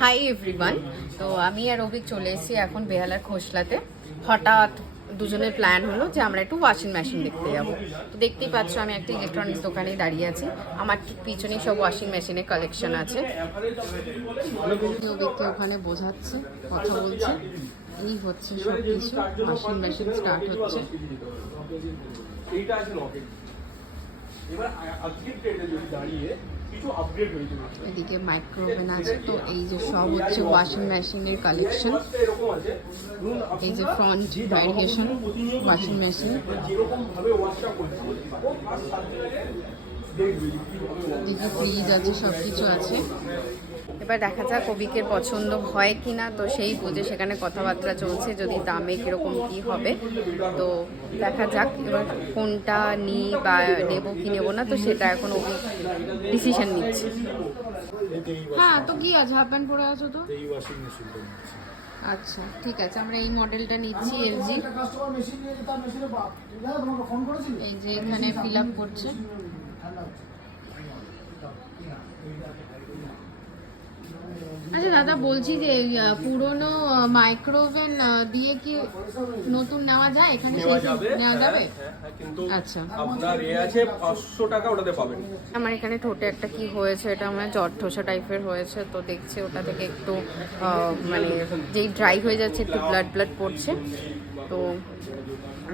Hi everyone. তো আমি আর অভিক চলে এসেছি এখন বেহালার খোসলাতে। হঠাৎ দুজনের প্ল্যান হলো যে আমরা একটু ওয়াশিং মেশিন দেখতে যাবো। তো দেখতেই পাচ্ছ আমি একটা ইলেকট্রনিক্স দোকানে দাঁড়িয়ে আছি। আমার ঠিক পিছনেই সব ওয়াশিং মেশিনের কালেকশন আছে। অভিককে ওখানে বোঝাচ্ছে, কথা বলছে। এই হচ্ছে সব কিছু, ওয়াশিং মেশিন স্টার্ট হচ্ছে। এদিকে মাইক্রোওভেন আছে। তো এই যে সব হচ্ছে ওয়াশিং মেশিনের কালেকশন। এই যে ফ্রন্ট ভ্যারিয়েশন ওয়াশিং মেশিন, এদিকে ফ্রিজ আছে, সব কিছু আছে। এবার দেখা যাক অভিকের পছন্দ হয় কি না। তো সেই বুঝে সেখানে কথাবার্তা চলছে, যদি দামে কীরকম কী হবে। তো দেখা যাক এবার কোনটা নিই বা নেবো কি নেবো না, তো সেটা এখন অভিক ডিসিশন নিচ্ছে। হ্যাঁ, তো কি আছে, হাফ প্যান্ট পরে আছো তো। আচ্ছা ঠিক আছে, আমরা এই মডেলটা নিচ্ছি এলজি। এই যে এখানে ফিল আপ করছে। আচ্ছা দাদা, বলছি যে পুরনো মাইক্রোওভেন দিয়ে কি নতুন নেওয়া যায়? এখানে নেওয়া যাবে? কিন্তু আচ্ছা, আপনার আছে 500 টাকা ওটাতে পাবেন। আমার এখানে ঠোঁটে একটা কি হয়েছে, এটা আমার জ্বর ঠোসা টাইপের হয়েছে। তো দেখছি ওটা থেকে একটু মানে যেই ড্রাই হয়ে যাচ্ছে, একটু ব্লাড পড়ছে। তো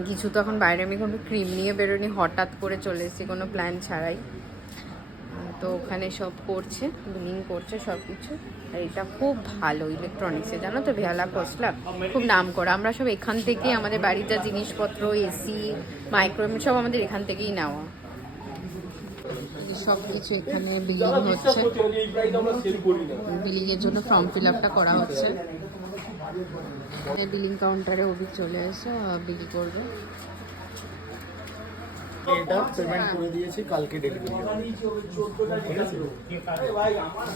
কিছু তো এখন বাইরে আমি কোনো ক্রিম নিয়ে বেরোনি, হঠাৎ করে চলে এসেছি কোনো প্ল্যান ছাড়াই। তো ওখানে সব করছে, বিলিং করছে সব কিছু। আর এটা খুব ভালো ইলেকট্রনিক্সে, জানো তো, বেহালা খোসলা খুব নাম করা। আমরা সব এখান থেকেই, আমাদের বাড়ির যা জিনিসপত্র, এসি, মাইক্রোওভেন সব আমাদের এখান থেকেই নেওয়া। সব কিছু এখানে বিলিং হচ্ছে, বিলিংয়ের জন্য ফর্ম ফিল আপটা করা হচ্ছে। বিলিং কাউন্টারে অভিক চলে এসে বিলি করবে। এটা পেমেন্ট করে দিয়েছি, কালকে ডেলিভারি হবে। ঠিক আছে।